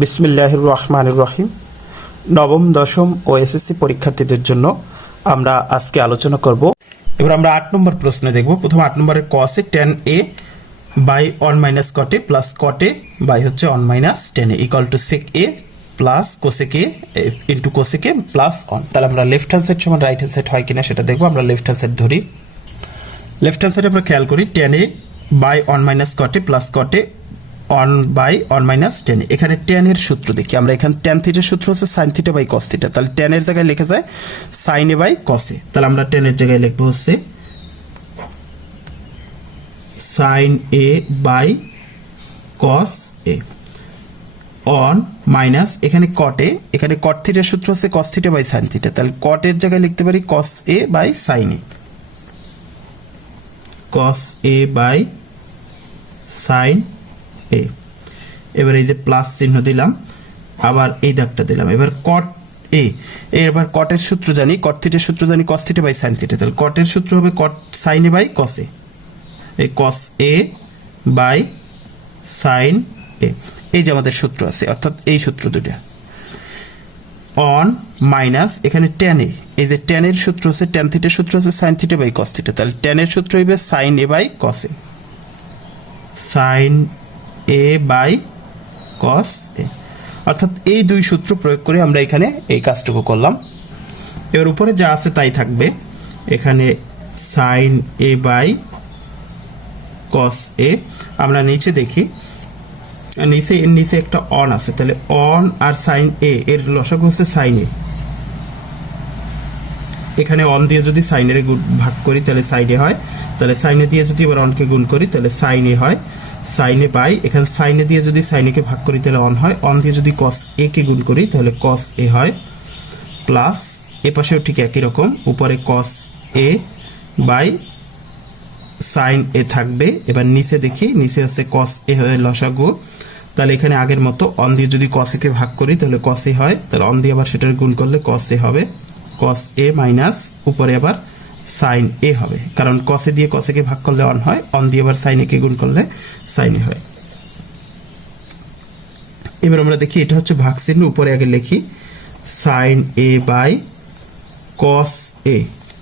বিসমিল্লাহির রহমান রহিম। নবম, দশম ও এসএসসি পরীক্ষার্থীদের জন্য আমরা আজকে আলোচনা করব। এবার আমরা আট নম্বর প্রশ্নে দেখব। প্রথম আট নম্বরের কসে tan A by one minus cot A plus cot A by হচ্ছে one minus tan A equal to sec A plus cosec into cosec plus one তাহলে আমরা লেফট হ্যান্ড সাইড সমান রাইট হ্যান্ড সাইড হয় কিনা সেটা দেখব। আমরা left hand side ধরি। লেফট হ্যান্ড সাইডে আমরা খেয়াল করি tan A by one minus cot A plus cot A one by one minus tan এখানে টেন এর সূত্র দেখি। আমরা এখানে টেন থিটার সূত্র হচ্ছে sine theta by cos theta তাহলে টেন এর জায়গায় লেখা যায় সাইন বাই কসে তাহলে আমরা টেন এর জায়গায় লিখব হচ্ছে sine A by cos A one minus এখানে কটে এখানে কট থিটার সূত্র হচ্ছে cos theta by sine theta তাহলে কটের জায়গায় লিখতে পারি cos A by sine A cos A by sine A. এবার এই যে প্লাস চিহ্ন দিলাম, আবার এই দাগটা দিলাম। এবার কট এ। এবার কটের সূত্র জানি কট থিটের সূত্র জানি cos theta by sine theta তাহলে কটের সূত্র হবে কট সাইন বাই কস এই কস এ বাই সাইন এ। এই যে আমাদের সূত্র আছে, অর্থাৎ এই সূত্র দুটা অন মাইনাস এখানে টেন এ। এই যে টেন এর সূত্র হচ্ছে টেন থিটের সূত্র হচ্ছে sine theta by cos theta তাহলে টেন এর সূত্র হইবে sine A by cos sine A by cos A অর্থাৎ এই দুই সূত্র প্রয়োগ করে আমরা এখানে এই কাজটুকু করলাম। এবার উপরে যা আছে তাই থাকবে। এখানে সাইন এ বাই কস এ আমরা নিচে দেখি, নিচে এর নিচে একটা অন আছে। তাহলে অন আর সাইন এ এর লসাগু হচ্ছে সাইন এ এখানে অন দিয়ে যদি সাইনের ভাগ করি, তাহলে সাইনে হয়। তাহলে সাইনে দিয়ে যদি এবার অনকে গুণ করি, তাহলে সাইনে হয়। সাইনে পাই, এখানে সাইনে দিয়ে যদি সাইনেকে ভাগ করি, তাহলে অন হয়। অন দিয়ে যদি কস এ কে গুণ করি, তাহলে কস এ হয়। প্লাস এ পাশেও ঠিক একই রকম, উপরে কস এ বাই সাইন এ থাকবে। এবার নিচে দেখি, নিচে হচ্ছে কস এ হয়ে লসাগু। তাহলে এখানে আগের মতো অন দিয়ে যদি কস একে ভাগ করি, তাহলে কস এ হয়। তাহলে অন দিয়ে আবার সেটার গুণ করলে কস এ হবে। কস এ মাইনাস উপরে আবার সাইন এ হবে। কারণ কসে দিয়ে কসেকে ভাগ করলে অন হয় অন দিয়ে আবার সাইন একে গুণ করলে সাইন এ হয়। এবার আমরা দেখি, এটা হচ্ছে ভাগ চিহ্ন উপরে আগে লিখি সাইন এ বাই কস এ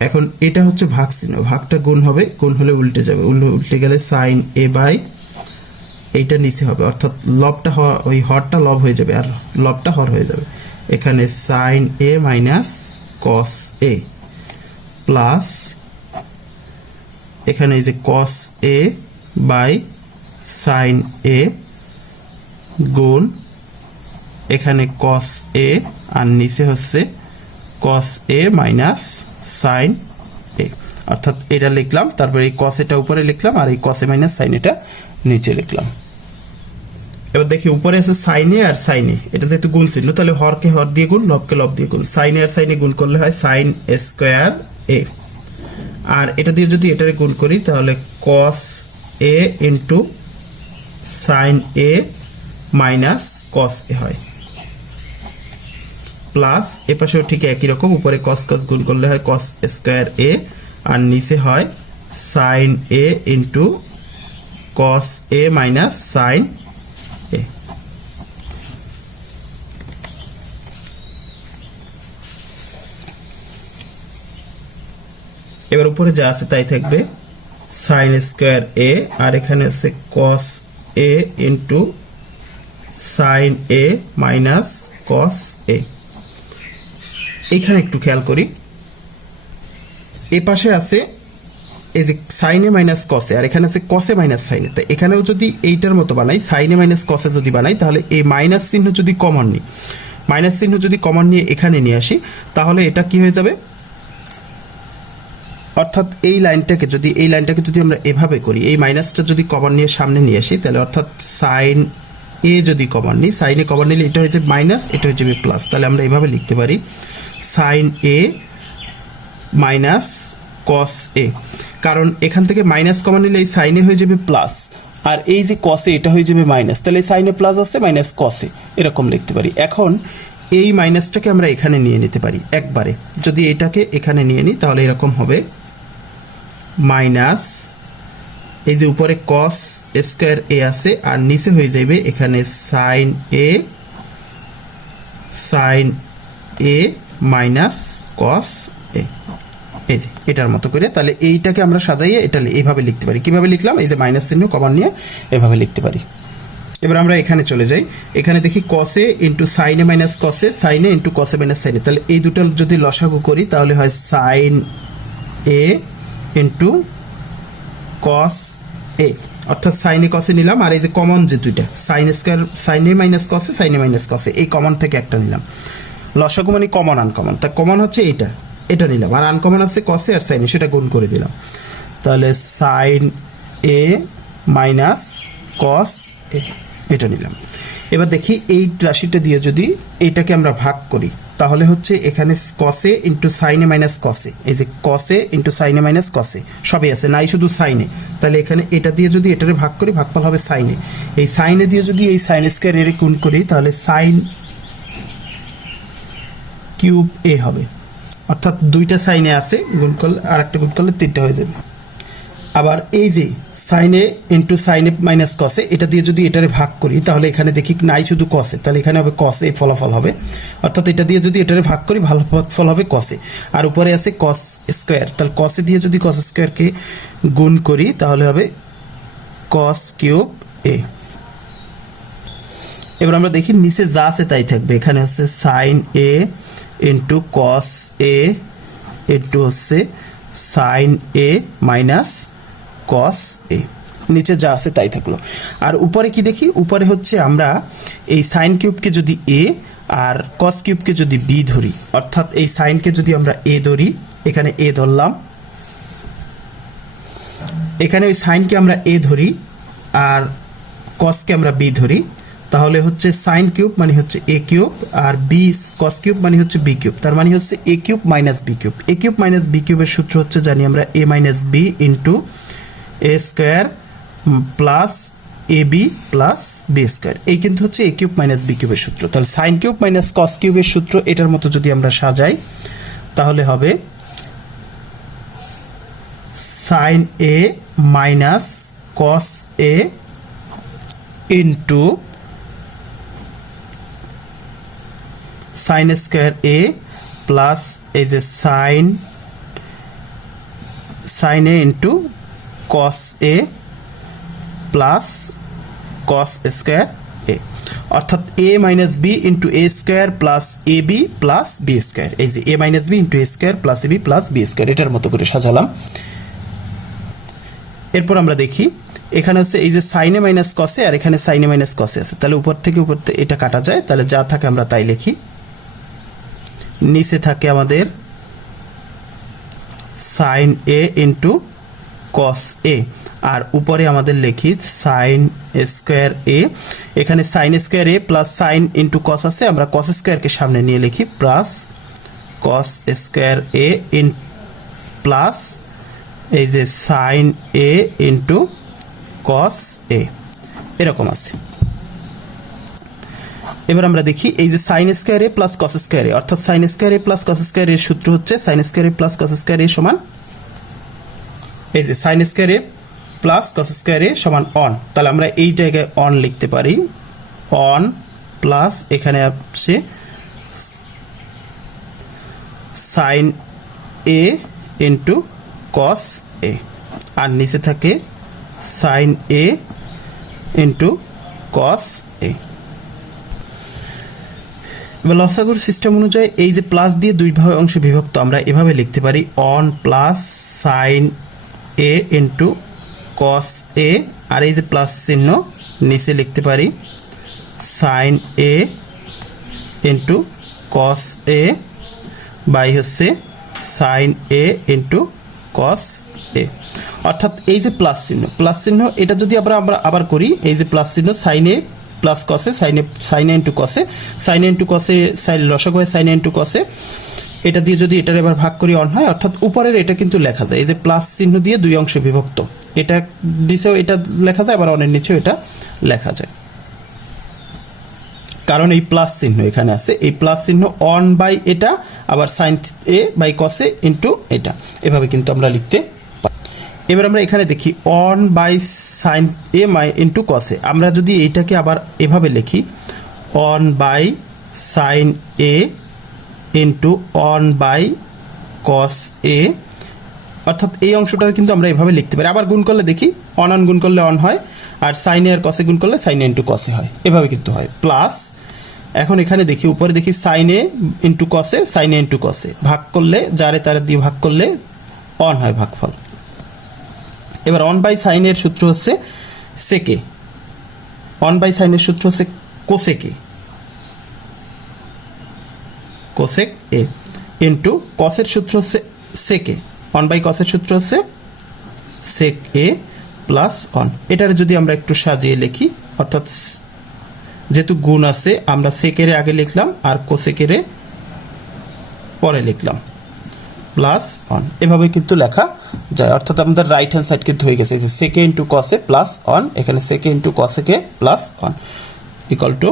এখন এটা হচ্ছে ভাগ চিহ্ন ভাগটা গুণ হবে, গুণ হলে উল্টে যাবে। উল্টে গেলে সাইন এ বাই এইটা নিচে হবে। অর্থাৎ লবটা ওই হরটা লব হয়ে যাবে, আর লবটা হর হয়ে যাবে। এখানে sine A minus cos A plus এখানে এই যে কস এ বাই সাইন এ গুণ এখানে কস এ আর নিচে হচ্ছে কস এ মাইনাস সাইন এ অর্থাৎ এটা লিখলাম, তারপরে এই কস এটা উপরে লিখলাম আর এই কস এ মাইনাস সাইন এটা নিচে লিখলাম। এবার দেখি, উপরে আছে সাইনে আর সাইনে এটা যেহেতু গুণ চিহ্ন তাহলে হরকে হর দিয়ে গুণ, লবকে লব দিয়ে গুণ। সাইনে আর সাইনে গুণ করলে হয় সাইন স্কোয়ার এ আর এটা দিয়ে যদি এটারে গুণ করি, তাহলে cos A into sine A minus cos A হয়। প্লাস এ পাশেও ঠিক একই রকম, উপরে কস কস গুণ করলে হয় কস স্কোয়ার এ আর নিচে হয় sine A into cos A minus sine এবার উপরে যা আছে তাই থাকবে সাইন স্কোয়ার এ আর এখানে আছে cos A into sine A minus cos A এখানে একটু খেয়াল করি। এ পাশে আছে এই যে সাইনে মাইনাস কসে আর এখানে আছে কসে মাইনাস সাইনে তো এখানেও যদি এইটার মতো বানাই সাইনে মাইনাস কসে যদি বানাই, তাহলে এই মাইনাস চিহ্ন যদি কমন নিই। মাইনাস চিহ্ন যদি কমন নিয়ে এখানে নিয়ে আসি, তাহলে এটা কি হয়ে যাবে? অর্থাৎ এই লাইনটাকে যদি, এই লাইনটাকে যদি আমরা এভাবে করি, এই মাইনাসটা যদি কমন নিয়ে সামনে নিয়ে আসি, তাহলে অর্থাৎ সাইন এ যদি কমন নিই সাইনে কমন নিলে এটা হয়ে যাবে মাইনাস, এটা হয়ে যাবে প্লাস। তাহলে আমরা এভাবে লিখতে পারি সাইন এ মাইনাস কস এ কারণ এখান থেকে মাইনাস কমন নিলে এই সাইনে হয়ে যাবে প্লাস, আর এই যে কসে এটা হয়ে যাবে মাইনাস। তাহলে সাইনে প্লাস আছে, মাইনাস কসে এরকম লিখতে পারি। এখন এই মাইনাসটাকে আমরা এখানে নিয়ে নিতে পারি, একবারে। যদি এটাকে এখানে নিয়ে নিই, তাহলে এরকম হবে মাইনাস, এই যে উপরে কস স্কোয়ার এ আছে, আর নিচে হয়ে যাবে এখানে sine A sine A minus cos A এই যে, এটার মতো করে। তাহলে এইটাকে আমরা সাজাইয়ে এটা এইভাবে লিখতে পারি। কীভাবে লিখলাম? এই যে মাইনাস চিহ্ন, কমান নিয়ে এভাবে লিখতে পারি। এবার আমরা এখানে চলে যাই। এখানে দেখি কসে ইন্টু সাইনে মাইনাস কসে সাইনে ইন্টু কসে মাইনাস সাইনে তাহলে এই দুটোর যদি লসাগু করি, তাহলে হয় sine A into cos A অর্থাৎ সাইনে কসে নিলাম, আর এই যে কমন যে দুইটা sine square sine A minus cos A sine A minus cos A এই কমন থেকে একটা নিলাম। লসাগু মানে কমন আনকমন তা কমন হচ্ছে এইটা, এটা নিলাম, আর আনকমন আছে কসে আর সাইনে সেটা গুণ করে দিলাম। তাহলে সাইন এ মাইনাস কস এ এটা নিলাম। এবার দেখি এই রাশিটা দিয়ে যদি এইটাকে আমরা ভাগ করি তাহলে হচ্ছে এখানে কসে ইন্টু সাইনে মাইনাস কসে এই যে কসে ইন্টু সাইনে মাইনাস কসে সবই আছে, নাই শুধু সাইনে তাহলে এখানে এটা দিয়ে যদি এটারে ভাগ করি, ভাগফল হবে সাইনে এই সাইনে দিয়ে যদি এই সাইন স্কোয়ার এর গুণ করি, তাহলে সাইন কিউব এ হবে। অর্থাৎ দুইটা সাইনে আছে, গুণ করলে আর একটা গুণ করলে তিনটা হয়ে যাবে। আবার এই যে সাইনে ইন্টু সাইনে মাইনাস কসে এটা দিয়ে যদি এটারে ভাগ করি, তাহলে এখানে দেখি নাই শুধু কসে তাহলে এখানে হবে কসে ফলাফল হবে। অর্থাৎ এটা দিয়ে যদি এটারে ভাগ করি, ভালো ফল হবে কসে আর উপরে আছে কস স্কোয়ার তাহলে কসে দিয়ে যদি কস স্কোয়ারকে গুণ করি, তাহলে হবে কস কিউব এ এবার আমরা দেখি নিচে যা আছে তাই থাকবে। এখানে হচ্ছে sine A into cos A into হচ্ছে sine A minus cos A. নিচে যা আছে তাই থাকল। আর উপরে কি দেখি? উপরে হচ্ছে আমরা এই সাইন কিউবকে যদি এ আর কস কিউবকে যদি বি ধরি। অর্থাৎ এই সাইনকে যদি আমরা এ ধরি, এখানে এ ধরলাম। এখানে ওই সাইনকে আমরা এ ধরি আর কসকে আমরা বি ধরি। তাহলে হচ্ছে সাইন কিউব মানে হচ্ছে এ কিউব আর বি কস কিউব মানে হচ্ছে বি কিউব তার মানে হচ্ছে A cube minus B cube A cube minus B কিউবের সূত্র হচ্ছে জানি আমরা A minus B into A square plus A B plus B square এই কিন্তু হচ্ছে এ কিউব মাইনাস বি কিউবের সূত্র। তাহলে সাইন কিউব মাইনাস কস কিউবের সূত্র, এটার মতো যদি আমরা সাজাই, তাহলে হবে sine A minus cos A into sine square A plus এই যে sine sine A into cos A plus cos square A অর্থাৎ A minus B into A square plus A B plus B square এই যে A minus B into A square plus A B plus B square এটার মতো করে সাজালাম। এরপর আমরা দেখি, এখানে হচ্ছে এই যে সাইনে মাইনাস কসে আর এখানে সাইনে মাইনাস কসে আছে। তাহলে উপর থেকে উপর এটা কাটা যায়, তাহলে যা থাকে আমরা তাই লিখি। নিচে থাকে আমাদের sign A into cos A আর উপরে আমাদের লিখি সাইন স্কোয়ার এ এখানে sine square A plus sine into cos আছে। আমরা কস স্কোয়ারকে সামনে নিয়ে লিখি plus cos square A in plus এই যে সাইন এ ইন্টু কস এ এরকম আছে। এবার আমরা দেখি এই যে sine square A plus cos square A অর্থাৎ sine square A plus cos square এর সূত্র হচ্ছে sine square A plus cos square A সমান এই যে sine square plus cos square সমান অন তাহলে আমরা এই জায়গায় অন লিখতে পারি। অন প্লাস এখানে আসছে sign A into cos A আর নিচে থাকে সাইন এ ইন্টু কস এ এবার লসাগুর সিস্টেম অনুযায়ী এই যে প্লাস দিয়ে দুই ভাবে অংশে বিভক্ত আমরা এভাবে লিখতে পারি। One plus sine A into cos A আর এই যে প্লাস চিহ্ন নিচে লিখতে পারি। Sine A into cos A by হচ্ছে sine A into cos A অর্থাৎ এই যে প্লাস চিহ্ন প্লাস চিহ্ন এটা যদি আমরা আমরা আবার করি, এই যে প্লাস চিহ্ন সাইনে প্লাস কসে সাইনে সাইনে ইন্টু কসে সাইনে ইন্টু কসে সাইন লসক হয় সাইনে ইন্টু কসে এটা দিয়ে যদি এটার এবার ভাগ করি অন হয়, অর্থাৎ উপরের এটা কিন্তু লেখা যায়। এই যে প্লাস চিহ্ন দিয়ে দুই অংশে বিভক্ত। এটা নিচেও এটা লেখা যায়, আবার অনের নিচেও এটা লেখা যায়। কারণ এই প্লাস চিহ্ন এখানে আছে। এই প্লাস চিহ্ন অন বাই এটা, আবার sine A by cos A into এটা। এভাবে কিন্তু আমরা লিখতে এবার আমরা এখানে দেখি অন বাই সাইন এ মাই ইন্টু কসে আমরা যদি এইটাকে আবার এভাবে লিখি one by sine A into one by cos A অর্থাৎ এই অংশটা কিন্তু আমরা এভাবে লিখতে পারি। আবার গুণ করলে দেখি অন অন গুণ করলে অন হয়, আর সাইনে আর কসে গুণ করলে সাইনে ইন্টু কসে হয়। এভাবে কিন্তু হয়। প্লাস এখন এখানে দেখি, উপরে দেখি সাইনে ইন্টু কসে সাইনে ইন্টু কসে ভাগ করলে, যারে তারে দিয়ে ভাগ করলে অন হয় ভাগফল। এবার অন বাই সাইনের সূত্র হচ্ছে সেকে অন বাই সাইনের সূত্র হচ্ছে cosec A cosec A into কসের সূত্র হচ্ছে সেকে অন বাই কসের সূত্র হচ্ছে সেক এ প্লাস অন এটার যদি আমরা একটু সাজিয়ে লিখি, অর্থাৎ যেহেতু গুণ আছে, আমরা সেকেরে আগে লিখলাম আর কোসেকেরে পরে লিখলাম। প্লাস অন এভাবে কিন্তু লেখা যায়। অর্থাৎ আমাদের রাইট হ্যান্ড সাইড কিন্তু হয়ে গেছে। যে সেকে ইন্টু কসে প্লাস অন এখানে sec A into cosec A plus one equal to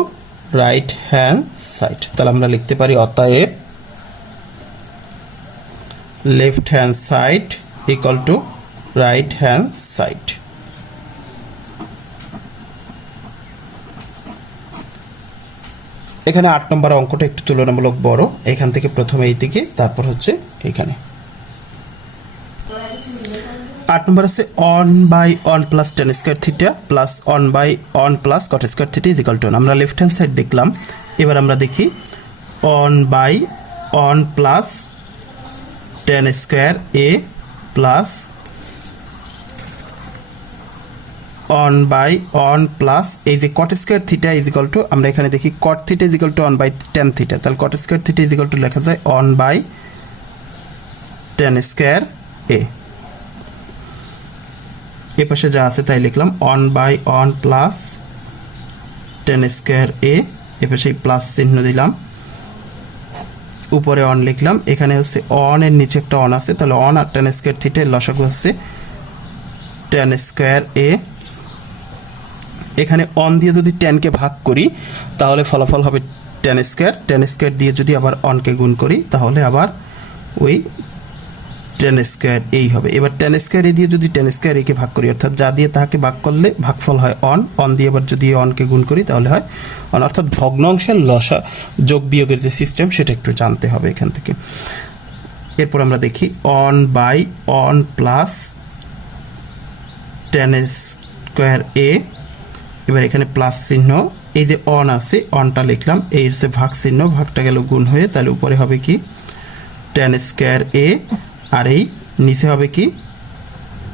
right hand side. তাহলে আমরা লিখতে পারি অতএব left hand side equal to right hand side এখানে আট নম্বর অঙ্কটা একটু তুলনামূলক বড়। এখান থেকে প্রথমে এই দিকে তারপর হচ্ছে এইখানে আট নম্বর আছে one by one plus tan square theta plus one by one plus cot square theta is equal to আমরা লেফট হ্যান্ড সাইড দেখলাম। এবার আমরা দেখি one by one plus tan square A plus one by one plus এই যে cot square theta is to আমরা এখানে দেখি cot theta is equal to one by tan theta তাহলে cot square theta is to লেখা যায় one by tan square A এ পাশে যা আছে তাই লিখলাম one by one plus tan square A এ পাশে প্লাস চিহ্ন দিলাম। উপরে অন লিখলাম, এখানে হচ্ছে অন এর নিচে একটা অন আছে, তাহলে অন আর টেন স্কোয়ার থিটের লসাগু হচ্ছে টেন স্কোয়ার এ এখানে অন দিয়ে যদি টেনকে ভাগ করি, তাহলে ফলাফল হবে টেন স্কোয়ার টেন স্কোয়ার দিয়ে যদি আবার অনকে গুণ করি, তাহলে আবার ওই টেন স্কোয়ার এই হবে। এবার টেন স্কোয়ার এ দিয়ে যদি টেন স্কোয়ার একে ভাগ করি, অর্থাৎ যা দিয়ে তাহাকে ভাগ করলে ভাগফল হয় অন অন দিয়ে এবার যদি অনকে গুণ করি তাহলে হয় অন অর্থাৎ ভগ্নাংশের লসা যোগ বিয়োগের যে সিস্টেম সেটা একটু জানতে হবে এখান থেকে। এরপর আমরা দেখি one by one plus tan square A এবার এখানে প্লাস চিহ্ন, এই যে অন আছে অনটা লিখলাম, এই হচ্ছে ভাগ চিহ্ন, ভাগটা গেল গুণ হয়ে, তাহলে উপরে হবে কি? টেন স্কোয়ার এ আর এই নিচে হবে কি?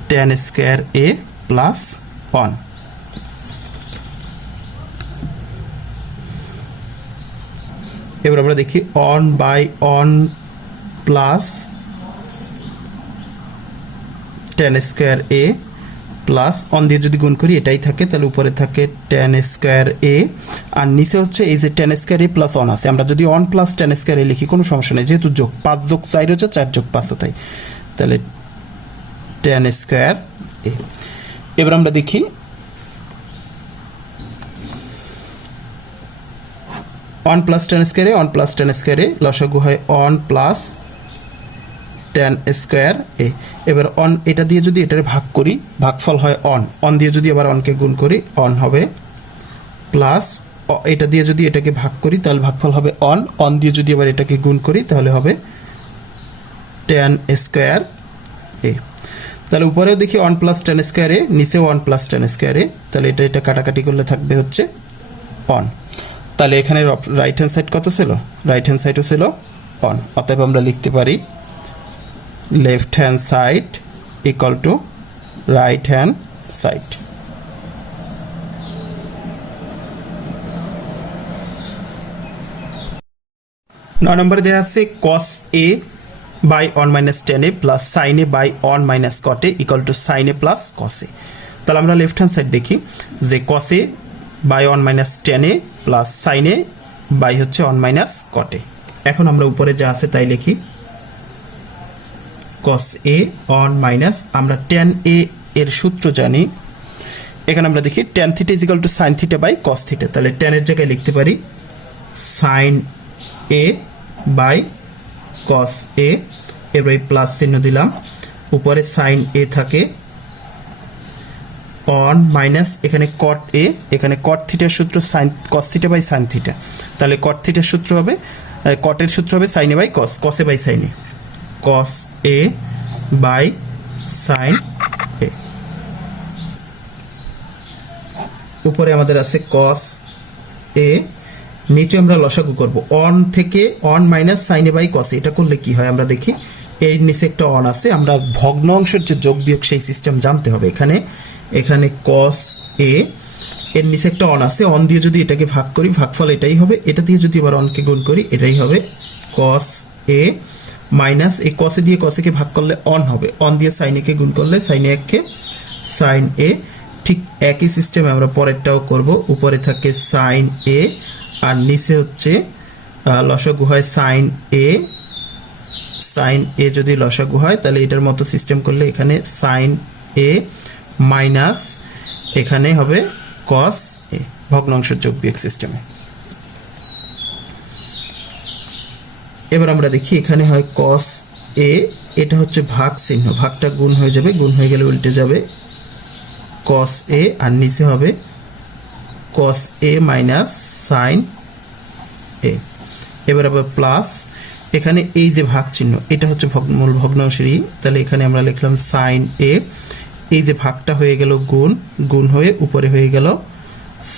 Tan square A plus one এবার আমরা দেখি one by one plus tan square A plus one দিয়ে যদি গুণ করি, এটাই থাকে, তাহলে উপরে থাকে টেন স্কোয়ার এ আর নিচে হচ্ছে এই যে tan square A plus one আছে। আমরা যদি one plus tan square A লিখি, কোনো সমস্যা নেই, যেহেতু যোগ পাঁচ যোগ চার হচ্ছে চার যোগ পাঁচ তাই। তাহলে টেন স্কোয়ার এ এবার আমরা দেখি অন প্লাস টেন স্কোয়ারে অন প্লাস টেন স্কোয়ারে লসাগু হয় one plus tan square A এবার অন এটা দিয়ে যদি এটার ভাগ করি, ভাগফল হয় অন অন দিয়ে যদি আবার অনকে গুণ করি অন হবে প্লাস এটা দিয়ে যদি এটাকে ভাগ করি, তাহলে ভাগফল হবে অন অন দিয়ে যদি আবার এটাকে গুণ করি, তাহলে হবে টেন স্কোয়ার এ তাহলে উপরেও দেখি ওয়ান প্লাস টেন স্কোয়ারে নিচেও ওয়ান প্লাস টেন স্কোয়ারে তাহলে এটা এটা কাটাকাটি করলে থাকবে হচ্ছে অন তাহলে এখানে রাইট হ্যান্ড সাইড কত ছিল? রাইট হ্যান্ড সাইডও ছিল অন অতএব আমরা লিখতে পারি left hand side equal to right hand side নয় নম্বরে দেওয়া আছে cos A by one minus tan A plus sine A by one minus cot A equal to sine A plus cos A তাহলে আমরা লেফট হ্যান্ড সাইড দেখি যে cos A by one minus tan A plus sine A by হচ্ছে one minus cot A এখন আমরা উপরে যা আছে তাই লিখি। কস এ অন মাইনাস আমরা টেন এ এর সূত্র জানি। এখানে আমরা দেখি tan theta is to sine theta by cos theta তাহলে টেনের জায়গায় লিখতে পারি সাইন এ বাই কস এ এবার প্লাস চিহ্ন দিলাম। উপরে সাইন এ থাকে। অন মাইনাস এখানে কট এ এখানে কট থিটার সূত্র sine cos theta by sine theta তাহলে কট থিটার সূত্র হবে কটের সূত্র হবে সাইনে বাই কস কসে বাই সাইনে কস এ বাই সাইন এ উপরে আমাদের আছে কস এ নিচে আমরা লসাগু করব। অন থেকে one minus sine A by cos A এটা করলে কি হয় আমরা দেখি? এর নিচে একটা অন আছে, আমরা ভগ্ন অংশের যে যোগ বিয়োগ সেই সিস্টেম জানতে হবে এখানে। এখানে কস এ এর নিচে একটা অন আছে অন দিয়ে যদি এটাকে ভাগ করি, ভাগফল এটাই হবে, এটা দিয়ে যদি আবার অনকে গুণ করি, এটাই হবে কস এ মাইনাস এই কসে দিয়ে কসেকে ভাগ করলে অন হবে। অন দিয়ে সাইনেকে গুণ করলে সাইনে এককে সাইন এ ঠিক একই সিস্টেমে আমরা পরেরটাও করব। উপরে থাকে সাইন এ আর নিচে হচ্ছে লসাগু হয় সাইন এ। সাইন এ যদি লসাগু হয় তাহলে এটার মতো সিস্টেম করলে এখানে সাইন এ মাইনাস এখানে হবে কস এ ভগ্নাংশের যোগ সিস্টেমে এবার আমরা দেখি এখানে হয় কস এ এটা হচ্ছে ভাগ চিহ্ন, ভাগটা গুণ হয়ে যাবে, গুণ হয়ে গেলে উল্টে যাবে কস এ আর নিচে হবে কস এ মাইনাস সাইন এ এবার আবার প্লাস এখানে এই যে ভাগ চিহ্ন, এটা হচ্ছে মূল ভগ্নাংশেরই, তাহলে এখানে আমরা লিখলাম সাইন এ এই যে ভাগটা হয়ে গেল গুণ গুণ হয়ে উপরে হয়ে গেল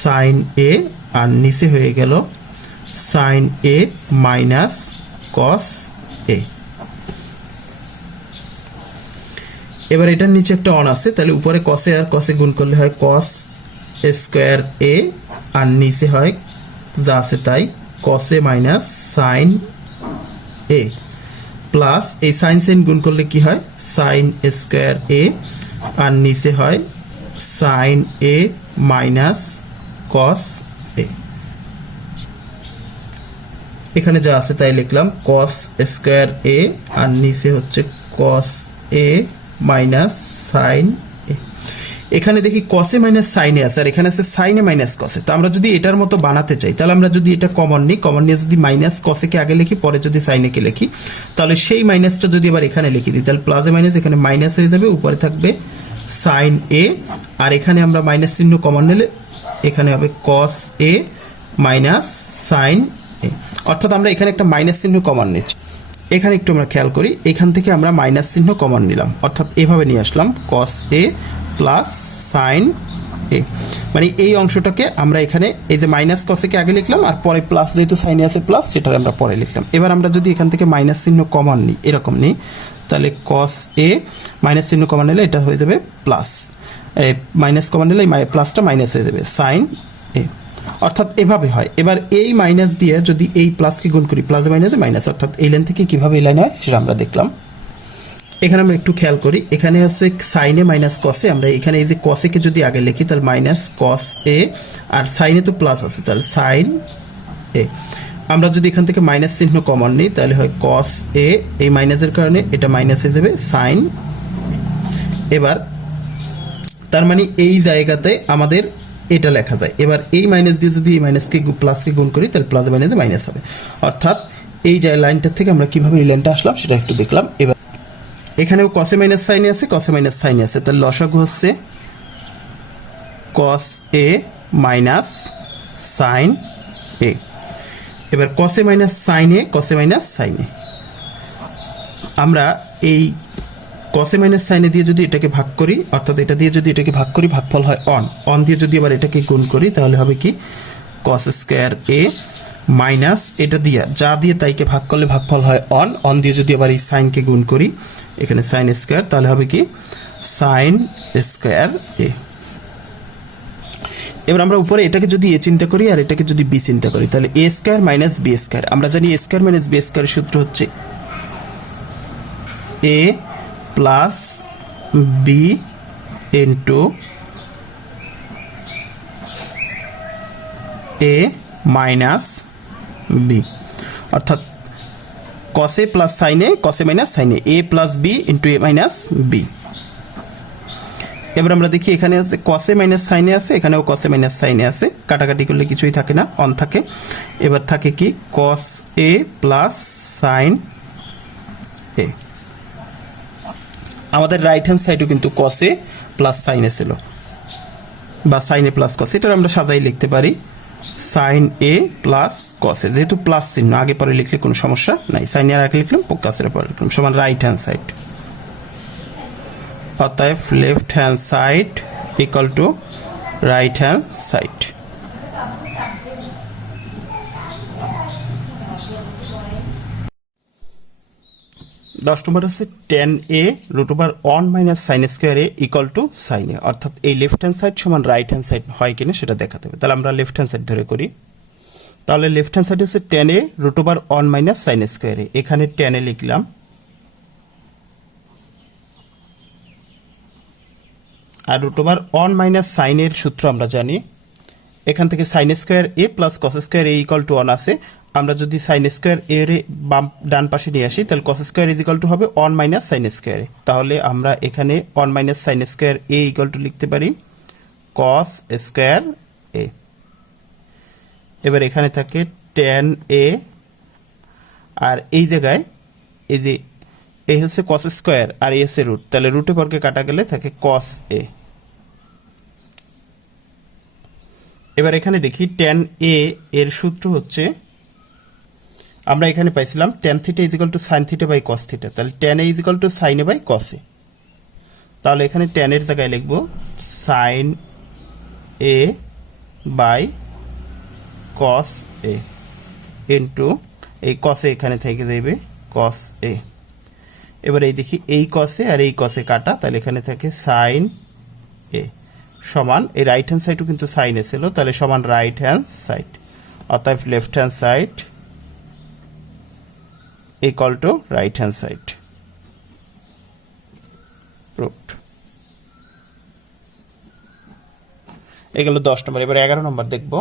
সাইন এ আর নিচে হয়ে গেল সাইন এ মাইনাস কস এ এবার এটার নিচে একটা অন আছে, তাহলে উপরে কসে আর কসে গুণ করলে হয় কস স্কোয়ার এ আর নিচে হয় যা আছে তাই cos A minus sine A plus এই সাইন সাইন গুণ করলে কি হয়? সাইন স্কোয়ার এ আর নিচে হয় sine A minus cos A এখানে যা আছে তাই লিখলাম কস স্কোয়ার এ আর নিচে হচ্ছে কস এ মাইনাস সাইন এ এখানে দেখি কসে মাইনাস সাইনে আছে, আর এখানে আছে সাইনে মাইনাস কসে তো আমরা যদি এটার মতো বানাতে চাই, তাহলে আমরা যদি এটা কমন নিই কমন নিয়ে যদি মাইনাস কসেকে আগে লিখি, পরে যদি সাইনেকে লিখি, তাহলে সেই মাইনাসটা যদি আবার এখানে লিখি দিই, তাহলে প্লাসে মাইনাস এখানে মাইনাস হয়ে যাবে, উপরে থাকবে সাইন এ আর এখানে আমরা মাইনাস চিহ্ন কমন নিলে এখানে হবে কস এ মাইনাস সাইন অর্থাৎ আমরা এখানে একটা মাইনাস চিহ্ন কমন নিচ্ছি। এখানে একটু আমরা খেয়াল করি, এখান থেকে আমরা মাইনাস চিহ্ন কমন নিলাম। অর্থাৎ এভাবে নিয়ে আসলাম কস এ প্লাস সাইন এ মানে এই অংশটাকে আমরা এখানে, এই যে মাইনাস কসেকে আগে লিখলাম, আর পরে প্লাস যেহেতু সাইনে আছে প্লাস সেটা আমরা পরে লিখলাম। এবার আমরা যদি এখান থেকে মাইনাস চিহ্ন কমন নিই, এরকম নিই, তাহলে কস এ মাইনাস চিহ্ন কমন নিলে এটা হয়ে যাবে প্লাস এ, মাইনাস কমন নিলে প্লাসটা মাইনাস হয়ে যাবে সাইন এ অর্থাৎ এভাবে হয়। এবার এই মাইনাস দিয়ে যদি এই প্লাসকে গুণ করি প্লাস মাইনাসে মাইনাস অর্থাৎ এই লাইন থেকে কীভাবে এই লাইন হয় সেটা আমরা দেখলাম। এখানে আমরা একটু খেয়াল করি, এখানে আছে সাইনে মাইনাস কসে আমরা এখানে এই যে কসেকে যদি আগে লিখি, তাহলে মাইনাস কস এ, আর সাইনে তো প্লাস আছে, তাহলে সাইন এ। আমরা যদি এখান থেকে মাইনাস চিহ্ন কমন নিই, তাহলে হয় কস এ, এই মাইনাসের কারণে এটা মাইনাস হয়ে যাবে সাইন এবার, তার মানে এই জায়গাতে আমাদের এটা লেখা যায়। এবার এই মাইনাস দিয়ে যদি এই মাইনাসকে প্লাসকে গুণ করি, তাহলে প্লাস মাইনাসে মাইনাস হবে। অর্থাৎ এই যে লাইনটার থেকে আমরা কীভাবে এই লাইনটা আসলাম, সেটা একটু দেখলাম। এবার এখানেও কসে মাইনাস সাইনে আছে কসে মাইনাস সাইনে আছে। তাহলে লসাগু হচ্ছে কস এ মাইনাস সাইন এ। এবার কসে মাইনাস সাইনে কসে মাইনাস সাইনে আমরা এই কসে মাইনাস সাইনে দিয়ে যদি এটাকে ভাগ করি, অর্থাৎ এটা দিয়ে যদি এটাকে ভাগ করি, ভাগফল হয় অন অন দিয়ে যদি আবার এটাকে গুণ করি, তাহলে হবে কি? কস স্কোয়ার এ মাইনাস এটা দিয়ে। যা দিয়ে তাইকে ভাগ করলে ভাগফল হয় অন অন দিয়ে যদি আবার এই সাইনকে গুণ করি, এখানে সাইন স্কোয়ার তাহলে হবে কি? সাইন স্কোয়ার এ এবার আমরা উপরে এটাকে যদি এ চিন্তা করি আর এটাকে যদি বি চিন্তা করি, তাহলে A square minus B square আমরা জানি এ স্কোয়ার মাইনাস বি স্কোয়ারের সূত্র হচ্ছে A plus B into A minus B. অর্থাৎ cos A plus sine A cos A minus sine A A plus B into A minus B এবার আমরা দেখি এখানে আছে কসে মাইনাস সাইনে আছে, এখানেও কসে মাইনাস সাইনে আছে। কাটাকাটি করলে কিছুই থাকে না অন থাকে। এবার থাকে কি কস এ প্লাস সাইন এ আমাদের রাইট হ্যান্ড সাইডও কিন্তু কসে প্লাস সাইনে ছিল বা সাইনে প্লাস কসে এটা আমরা সাজাই লিখতে পারি সাইন এ প্লাস কসে যেহেতু প্লাস চিহ্ন, আগে পরে লিখলে কোনো সমস্যা নাই। সাইন এর আগে লিখলাম কাসের পরে লিখলাম। সমান রাইট হ্যান্ড সাইড অতএব left hand side equal to right hand side দশ নম্বর হচ্ছে tan A root over one minus sine square A equal to sine A অর্থাৎ এই লেফট হ্যান্ড সাইড সমান রাইট হ্যান্ড সাইড হয় কিনা সেটা দেখাতে হবে। তাহলে আমরা লেফট হ্যান্ড সাইড ধরে করি। তাহলে লেফট হ্যান্ড সাইড হচ্ছে tan A root over one minus sine square A এখানে টেন এ লিখলাম। আর রুট ওভার ওয়ান মাইনাস সাইনের সূত্র আমরা জানি। এখান থেকে sine square A plus cos square A equal to one আছে। আমরা যদি সাইন স্কোয়ার এর বাম ডান পাশে নিয়ে আসি, তাহলে cos square is equal to হবে ওয়ান মাইনাস সাইন স্কোয়ার তাহলে আমরা এখানে one minus sine square A equal to লিখতে পারি কস স্কোয়ার এ এবার এখানে থাকে টেন এ আর এই জায়গায় এই যে এ হচ্ছে কস স্কোয়ার আর এ হচ্ছে রুট তাহলে রুটে পরকে কাটা গেলে থাকে কস এ এবার এখানে দেখি টেন এ এর সূত্র হচ্ছে আমরা এখানে পাইছিলাম tan theta is to sine theta by cos theta তাহলে tan A is equal to sine by cos A তাহলে এখানে টেনের জায়গায় লিখব sine A by cos A into এই কসে এখানে থেকে যাবে কস এ এবার এই দেখি এই কসে আর এই কসে কাটা, তাহলে এখানে থাকে সাইন এ সমান, এই রাইট হ্যান্ড সাইডও কিন্তু সাইন এসেছিল তাহলে সমান রাইট হ্যান্ড সাইড অতএব left hand side equal to right hand side proved এগুলো দশ নম্বর। এবার এগারো নম্বর দেখব।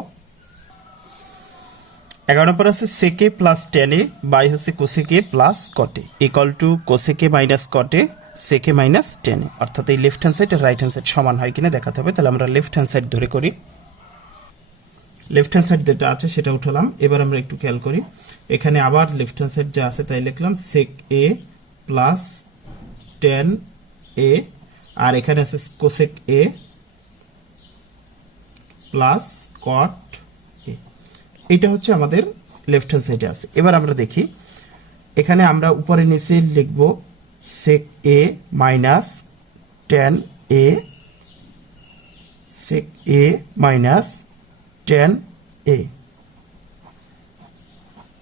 এগারো নম্বর আছে সেকে প্লাস টেনে বাই হচ্ছে cosec A plus cot A equal to cosec A minus cot A sec A minus tan A অর্থাৎ এই লেফট হ্যান্ড সাইড আর রাইট হ্যান্ড সাইড সমান হয় কিনা দেখাতে হবে। তাহলে আমরা লেফট হ্যান্ড সাইড ধরে করি। লেফট হ্যান্ড সাইড যেটা আছে সেটা উঠালাম। এবার আমরা একটু খেয়াল করি। এখানে আবার লেফট হ্যান্ড সাইড যা আছে তাই লিখলাম সেক এ প্লাস টেন এ আর এখানে আছে কোসেক এ প্লাস কট এ এটা হচ্ছে আমাদের লেফট হ্যান্ড সাইডে আছে। এবার আমরা দেখি, এখানে আমরা উপরে নিচে লিখব sec A minus tan A sec A minus tan A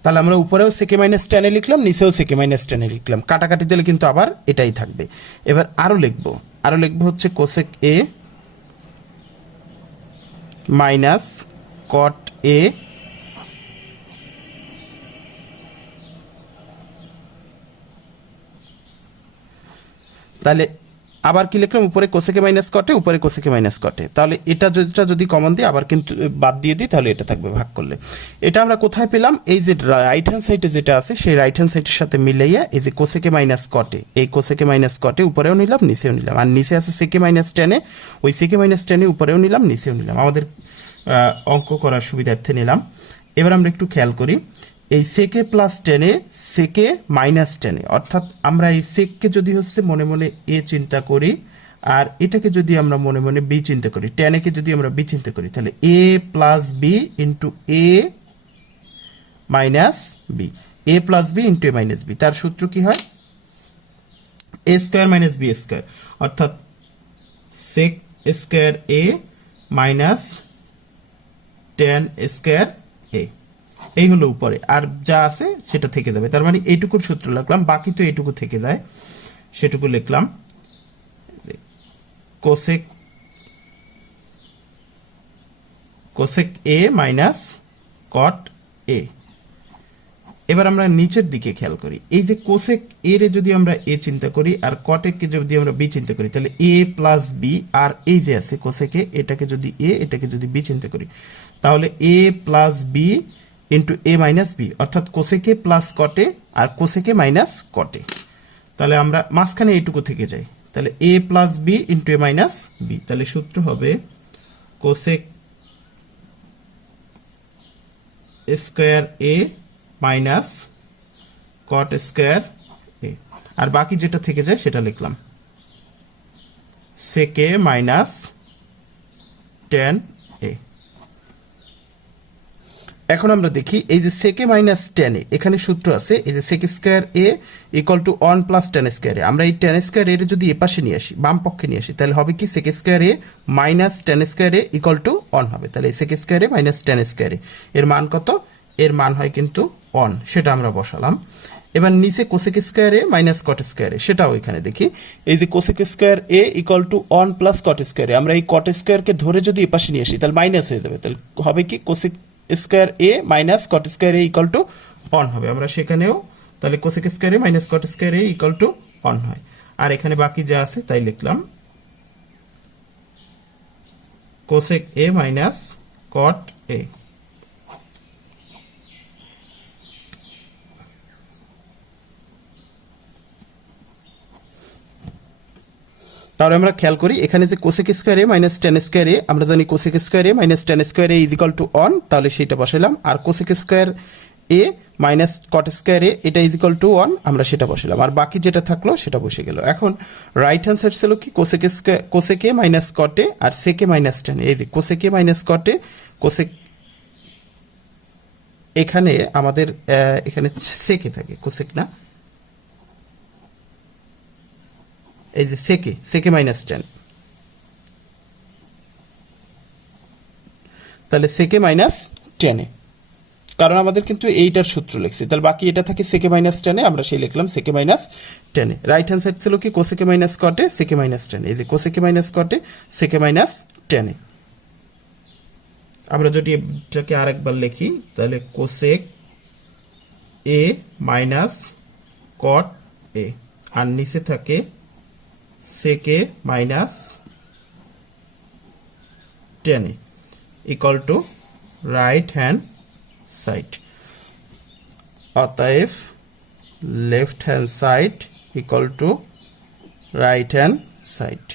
তাহলে আমরা উপরেও সেকে মাইনাস টেনে লিখলাম, নিচেও সেকে মাইনাস টেনে লিখলাম। কাটাকাটি দিলে কিন্তু আবার এটাই থাকবে। এবার আরও লিখব। আরও লিখব হচ্ছে কোসেক এ মাইনাস কট এ তাহলে আবার কি লিখলাম? উপরে কোসেকে মাইনাস কটে, উপরে কোসেকে মাইনাস কটে। তাহলে এটা যেটা যদি কমন দিই, আবার কিন্তু বাদ দিয়ে দিই, তাহলে এটা থাকবে ভাগ করলে। এটা আমরা কোথায় পেলাম? এই যে রাইট হ্যান্ড সাইডে যেটা আছে, সেই রাইট হ্যান্ড সাইডের সাথে মিলাইয়া এই যে কোসেকে মাইনাস কটে। এই কোসেকে মাইনাস কটে, উপরেও নিলাম, নিচেও নিলাম। আর নিচে আছে সেকে মাইনাস টেনে ওই সেকে মাইনাস টেনে উপরেও নিলাম, নিচেও নিলাম। আমাদের অঙ্ক করার সুবিধার্থে নিলাম। এবার আমরা একটু খেয়াল করি। এই সেকে প্লাস টেনে সেকে মাইনাস টেনে অর্থাৎ আমরা এই সেককে যদি হচ্ছে মনে মনে এ চিন্তা করি, আর এটাকে যদি আমরা মনে মনে বি চিন্তা করি টেনেকে যদি আমরা বি চিন্তা করি, তাহলে A plus B into A minus B A plus B into A minus B তার সূত্র কি হয়? A square minus B square অর্থাৎ sec square A minus tan square A এই হলো উপরে। আর যা আছে সেটা থেকে যাবে। তার মানে এইটুকুর সূত্র লিখলাম, বাকি তো এইটুকু থেকে যায়। সেটুকু লিখলাম cosec cosec A minus cot A এবার আমরা নিচের দিকে খেয়াল করি। এই যে কোসেক এ রে যদি আমরা এ চিন্তা করি আর কটেককে যদি আমরা বি চিন্তা করি, তাহলে এ প্লাস বি আর এই যে আছে কোসেকে এটাকে যদি এ এটাকে যদি বি চিন্তা করি, তাহলে A plus B into A minus B অর্থাৎ cosec A plus cot A R cosec A minus cot A তাহলে আমরা মাঝখানে এইটুকু থেকে যাই। তাহলে A plus B into A minus B তাহলে সূত্র হবে cosec square A minus cot square A আর বাকি যেটা থেকে যায় সেটা লিখলাম। সেকে মাইনাস টেন এ এখন আমরা দেখি, এই যে সেকে মাইনাস টেনে এখানে সূত্র আছে, এই যে sec square A equal to one plus tan square A. আমরা এই টেন স্কোয়ার এর যদি এ পাশে নিয়ে আসি, বাম পক্ষে নিয়ে আসি, তাহলে হবে কি sec square A minus tan square A equal to one হবে। তাহলে sec square A minus tan square A এর মান কত? এর মান হয় কিন্তু ওয়ান সেটা আমরা বসালাম। এবার নিচে কোসেক স্কোয়ারে মাইনাস কট স্কোয়ারে সেটাও এখানে দেখি। এই যে cosec square A equal to one plus cot square A আমরা এই কট স্কোয়ারকে ধরে যদি এ পাশে নিয়ে আসি, তাহলে মাইনাস হয়ে যাবে। তাহলে হবে কি cosec square A minus cot square A equal to one হবে। আমরা সেখানেও তাহলে cosec square A minus cot square A equal to one হয়। আর এখানে বাকি যা আছে তাই লিখলাম। কোসেক এ মাইনাস কট এ তাহলে আমরা খেয়াল করি, এখানে যে কোসেক স্কোয়ারে মাইনাস টেন স্কোয়ারে আমরা জানি cosec square A minus tan square A is equal to one তাহলে সেটা বসালাম। আর cosec square A minus cot square A এটা ইজ ইকাল টু ওয়ান আমরা সেটা বসালাম। আর বাকি যেটা থাকল, সেটা বসে গেল। এখন রাইট হ্যান্ড সাইড ছিল কি? Cosec square cosec A minus cot A আর সেকে মাইনাস টেন এই যে কোসেকে মাইনাস কটে কোসেক এখানে আমাদের এখানে সেকে থাকে। কোসেক না? এই যে সেকে সেকে মাইনাস টেন তাহলে সেকে মাইনাস টেনে কারণ আমাদের কিন্তু এইটার সূত্র লিখছি। তাহলে বাকি এটা থাকে সেকে মাইনাস টেনে আমরা সেই লিখলাম সেকে মাইনাস টেনে রাইট হ্যান্ড সাইড ছিল কি? কোসেকে মাইনাস কটে সেকে মাইনাস টেনে এই যে কোসেকে মাইনাস কটে সেকে মাইনাস টেনে আমরা যদি এটাকে আরেকবার লিখি, তাহলে কোসেক এ মাইনাস কট এ। আর নিচে থাকে sec A minus tan equal to right hand side অতএব left hand side equal to right hand side